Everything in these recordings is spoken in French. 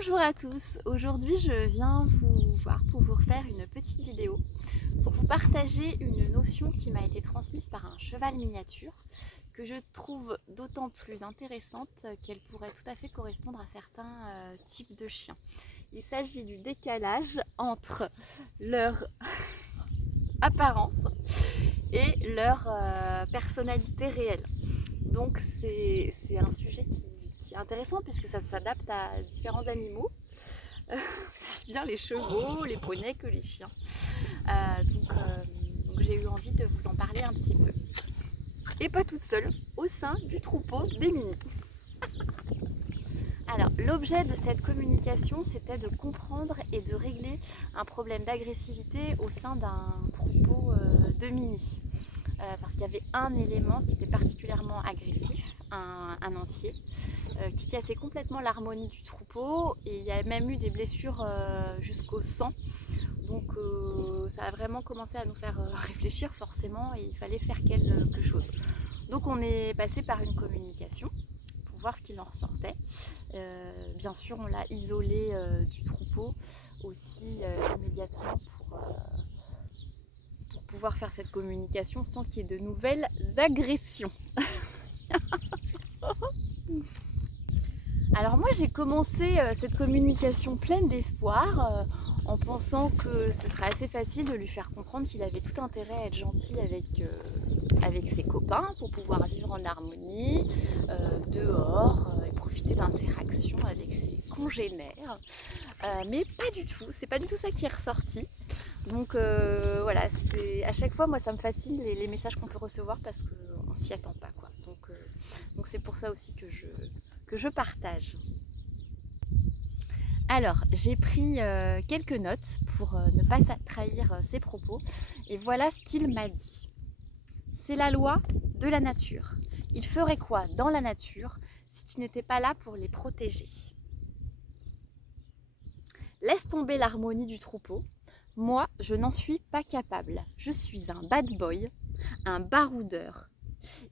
Bonjour à tous, aujourd'hui je viens vous voir pour vous refaire une petite vidéo pour vous partager une notion qui m'a été transmise par un cheval miniature que je trouve d'autant plus intéressante qu'elle pourrait tout à fait correspondre à certains types de chiens. Il s'agit du décalage entre leur apparence et leur personnalité réelle. Donc c'est un sujet qui est intéressant puisque ça s'adapte à différents animaux, aussi bien les chevaux, les poneys que les chiens. Donc j'ai eu envie de vous en parler un petit peu. Et pas toute seule, au sein du troupeau des Mini. Alors l'objet de cette communication, c'était de comprendre et de régler un problème d'agressivité au sein d'un troupeau de Mini. Parce qu'il y avait un élément qui était particulièrement agressif, un ancier, qui cassait complètement l'harmonie du troupeau, et il y a même eu des blessures jusqu'au sang. Donc ça a vraiment commencé à nous faire réfléchir forcément, et il fallait faire quelque chose. Donc on est passé par une communication pour voir ce qu'il en ressortait. Bien sûr on l'a isolé du troupeau aussi immédiatement pour pouvoir faire cette communication sans qu'il y ait de nouvelles agressions. Alors moi j'ai commencé cette communication pleine d'espoir en pensant que ce serait assez facile de lui faire comprendre qu'il avait tout intérêt à être gentil avec ses copains pour pouvoir vivre en harmonie dehors et profiter d'interactions avec ses congénères. Mais pas du tout, c'est pas du tout ça qui est ressorti. Donc voilà, à chaque fois moi ça me fascine les messages qu'on peut recevoir parce qu'on s'y attend pas quoi. Donc c'est pour ça aussi que je partage. Alors j'ai pris quelques notes pour ne pas trahir ses propos et voilà ce qu'il m'a dit. C'est la loi de la nature. Il ferait quoi dans la nature si tu n'étais pas là pour les protéger? Laisse tomber l'harmonie du troupeau. Moi, je n'en suis pas capable. Je suis un bad boy, un baroudeur.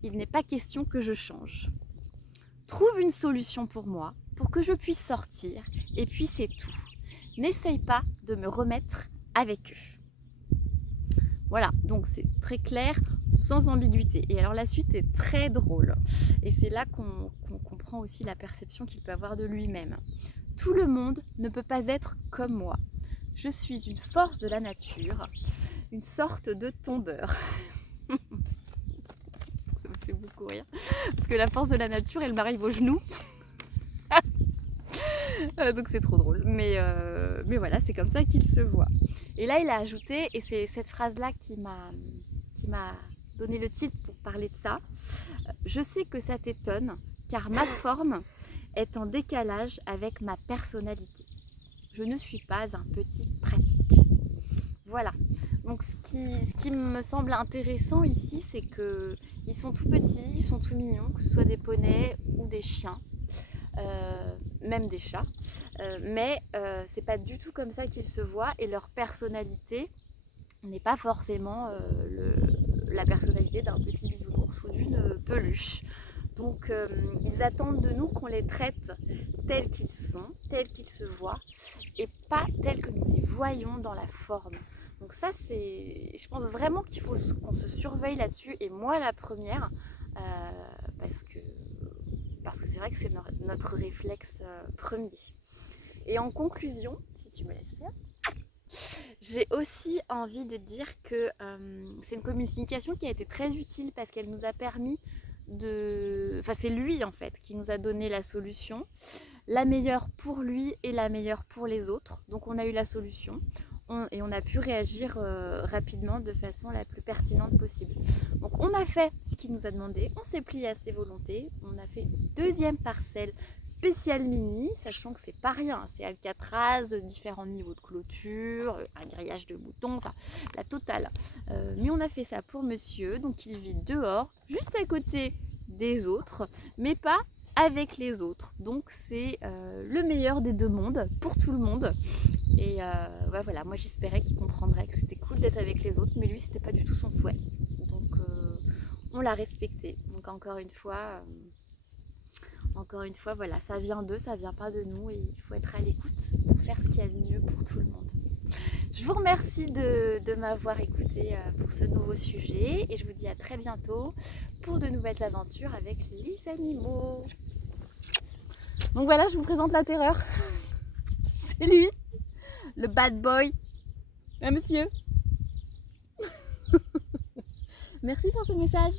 Il n'est pas question que je change. Trouve une solution pour moi, pour que je puisse sortir, et puis c'est tout. N'essaye pas de me remettre avec eux. Voilà, donc c'est très clair, sans ambiguïté. Et alors la suite est très drôle. Et c'est là qu'on comprend aussi la perception qu'il peut avoir de lui-même. Tout le monde ne peut pas être comme moi. Je suis une force de la nature, une sorte de tombeur. Ça me fait beaucoup rire. Parce que la force de la nature, elle m'arrive aux genoux. Donc c'est trop drôle. Mais voilà, c'est comme ça qu'il se voit. Et là, il a ajouté, et c'est cette phrase-là qui m'a donné le titre pour parler de ça. Je sais que ça t'étonne, car ma forme est en décalage avec ma personnalité. Je ne suis pas un petit pratique. Voilà. Donc ce qui me semble intéressant ici, c'est qu'ils sont tout petits, ils sont tout mignons, que ce soit des poneys ou des chiens, même des chats. Mais c'est pas du tout comme ça qu'ils se voient, et leur personnalité n'est pas forcément la personnalité d'un petit bisounours ou d'une peluche. Donc ils attendent de nous qu'on les traite tels qu'ils sont, tels qu'ils se voient, et pas tels que nous les voyons dans la forme. Donc ça, je pense vraiment qu'il faut qu'on se surveille là-dessus, et moi la première, parce que c'est vrai que c'est notre réflexe premier. Et en conclusion, si tu me laisses faire, j'ai aussi envie de dire que c'est une communication qui a été très utile parce qu'elle nous a permis Enfin c'est lui en fait qui nous a donné la solution, la meilleure pour lui et la meilleure pour les autres. Donc on a eu la solution et on a pu réagir rapidement de façon la plus pertinente possible. Donc on a fait ce qu'il nous a demandé, on s'est plié à ses volontés, on a fait une deuxième parcelle spécial mini, sachant que c'est pas rien, c'est alcatraz, différents niveaux de clôture, un grillage de boutons, enfin la totale. Mais on a fait ça pour monsieur, donc il vit dehors, juste à côté des autres, mais pas avec les autres. Donc c'est le meilleur des deux mondes, pour tout le monde. Et ouais, voilà, moi j'espérais qu'il comprendrait que c'était cool d'être avec les autres, mais lui c'était pas du tout son souhait. Donc on l'a respecté. Donc encore une fois... Encore une fois, voilà, ça vient d'eux, ça vient pas de nous et il faut être à l'écoute pour faire ce qu'il y a de mieux pour tout le monde. Je vous remercie de m'avoir écouté pour ce nouveau sujet et je vous dis à très bientôt pour de nouvelles aventures avec les animaux. Donc voilà, je vous présente la terreur. C'est lui, le bad boy. Monsieur. Merci pour ce message.